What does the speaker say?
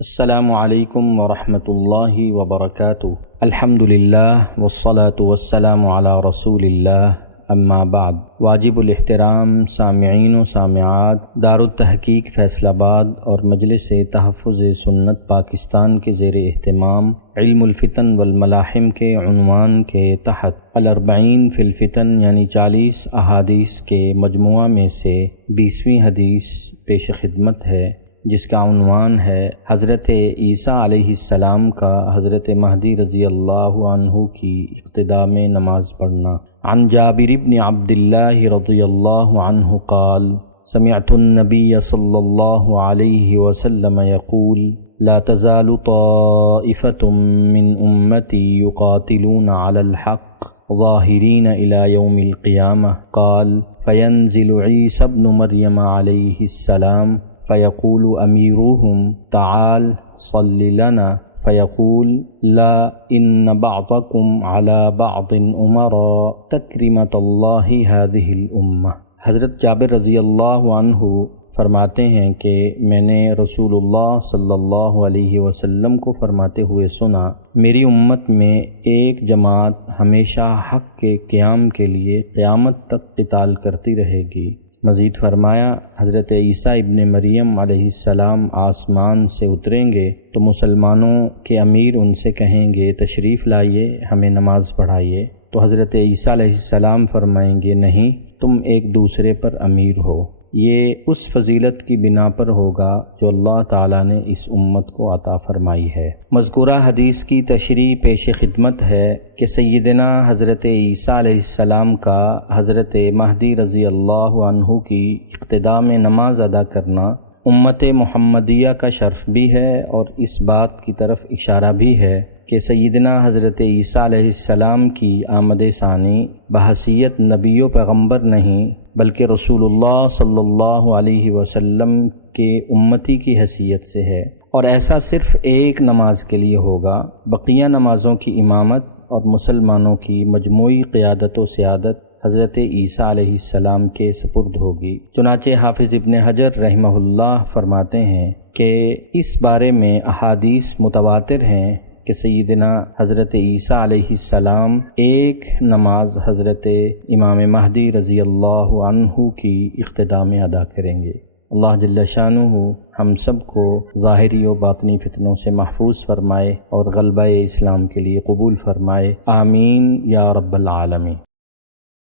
السلام علیکم ورحمۃ اللہ وبرکاتہ۔ الحمدللہ والصلاة والسلام علی رسول اللہ، اما بعد۔ واجب الاحترام سامعین و سامعات، دارالتحقیق فیصل آباد اور مجلس تحفظ سنت پاکستان کے زیر اہتمام علم الفتن والملاحم کے عنوان کے تحت الاربعین فی الفتن یعنی 40 احادیث کے مجموعہ میں سے 20ویں حدیث پیش خدمت ہے، جس کا عنوان ہے حضرت عیسیٰ علیہ السلام کا حضرت مہدی رضی اللہ عنہ کی اقتداء میں نماز پڑھنا۔ عن جابر بن عبد اللہ رضی اللہ عنہ قال سمعت النبی صلی اللہ علیہ وسلم يقول لا تزال طائفة من امتی يقاتلون على الحق ظاہرین الى یوم القیامہ قال فینزل عیسی ابن مریم علیہ السلام فيقول أميرهم تعال صل لنا فيقول لا إن بعضكم على بعض أمراء تكرمة الله هذه الأمة۔ حضرت جابر رضی اللہ عنہ فرماتے ہیں کہ میں نے رسول اللہ صلی اللہ علیہ وسلم کو فرماتے ہوئے سنا، میری امت میں ایک جماعت ہمیشہ حق کے قیام کے لیے قیامت تک قتال کرتی رہے گی۔ مزید فرمایا، حضرت عیسیٰ ابن مریم علیہ السلام آسمان سے اتریں گے تو مسلمانوں کے امیر ان سے کہیں گے تشریف لائیے، ہمیں نماز پڑھائیے، تو حضرت عیسیٰ علیہ السلام فرمائیں گے نہیں، تم ایک دوسرے پر امیر ہو۔ یہ اس فضیلت کی بنا پر ہوگا جو اللہ تعالیٰ نے اس امت کو عطا فرمائی ہے۔ مذکورہ حدیث کی تشریح پیش خدمت ہے کہ سیدنا حضرت عیسیٰ علیہ السلام کا حضرت مہدی رضی اللہ عنہ کی اقتداء میں نماز ادا کرنا امت محمدیہ کا شرف بھی ہے، اور اس بات کی طرف اشارہ بھی ہے کہ سیدنا حضرت عیسیٰ علیہ السلام کی آمد ثانی بحیثیت نبی و پیغمبر نہیں بلکہ رسول اللہ صلی اللہ علیہ وسلم کے امتی کی حیثیت سے ہے، اور ایسا صرف ایک نماز کے لیے ہوگا۔ بقیہ نمازوں کی امامت اور مسلمانوں کی مجموعی قیادت و سیادت حضرت عیسیٰ علیہ السلام کے سپرد ہوگی۔ چنانچہ حافظ ابن حجر رحمہ اللہ فرماتے ہیں کہ اس بارے میں احادیث متواتر ہیں کہ سیدنا حضرت عیسیٰ علیہ السلام ایک نماز حضرت امام مہدی رضی اللہ عنہ کی اقتداء میں ادا کریں گے۔ اللہ جل شانہ ہم سب کو ظاہری و باطنی فتنوں سے محفوظ فرمائے اور غلبہ اسلام کے لیے قبول فرمائے، آمین یا رب العالمین۔